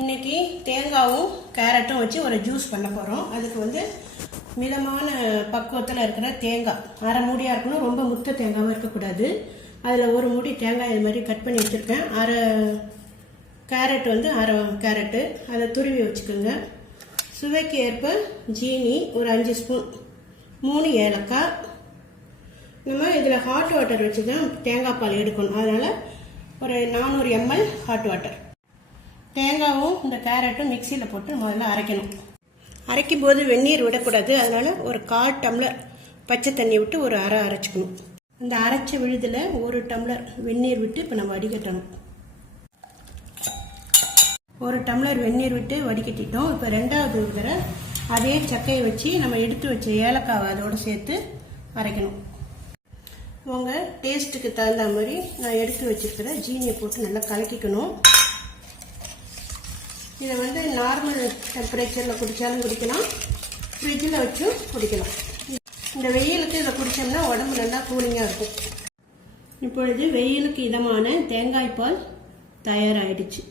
இன்னைக்கு தேங்காவும் கேரட்டும் வச்சு ஒரு ஜூஸ் பண்ண போகிறோம். அதுக்கு வந்து மிதமான பக்குவத்தில் இருக்கிற தேங்காய் அரை மூடியாக இருக்கணும், ரொம்ப முத்த தேங்காவும் இருக்கக்கூடாது. அதில் ஒரு மூடி தேங்காய் இது மாதிரி கட் பண்ணி வச்சுருக்கேன். அரை கேரட் வந்து அரை கேரட்டு அதை துருவி வச்சுக்கோங்க. சுவைக்கு ஏற்ப ஜீனி ஒரு 5 ஸ்பூன், 3 ஏலக்காய். நம்ம இதில் ஹாட் வாட்டர் வச்சு தான் தேங்காய் பால் எடுக்கணும், அதனால் ஒரு 400 ml ஹாட் வாட்டர். தேங்காவும் இந்த கேரட்டும் மிக்சியில் போட்டு முதல்ல அரைக்கணும். அரைக்கும் போது வெந்நீர் விடக்கூடாது, அதனால் ஒரு 1/4 டம்ளர் பச்சை தண்ணி விட்டு ஒரு அரைச்சிக்கணும். இந்த அரைச்ச விழுதில் 1 டம்ளர் வெந்நீர் விட்டு இப்போ நம்ம வடிகட்டணும். 1 டம்ளர் வெந்நீர் விட்டு வடிகட்டிட்டோம். இப்போ 2வது ஒரு தடவை அதே சக்கையை வச்சு நம்ம எடுத்து வச்ச ஏலக்காவை அதோடு சேர்த்து அரைக்கணும். உங்கள் டேஸ்ட்டுக்கு தகுந்த மாதிரி நான் எடுத்து வச்சுருக்கிற ஜீனியை போட்டு நல்லா கலக்கிக்கணும். இதை வந்து நார்மல் டெம்பரேச்சரில் குடித்தாலும் குடிக்கலாம், ஃப்ரிட்ஜில் வச்சும் குடிக்கலாம். இந்த வெயிலுக்கு இதை குடித்தோம்னா உடம்பு நல்லா கூலிங்காக இருக்கும். இப்பொழுது வெயிலுக்கு இதமான தேங்காய் பால் தயாராகிடுச்சு.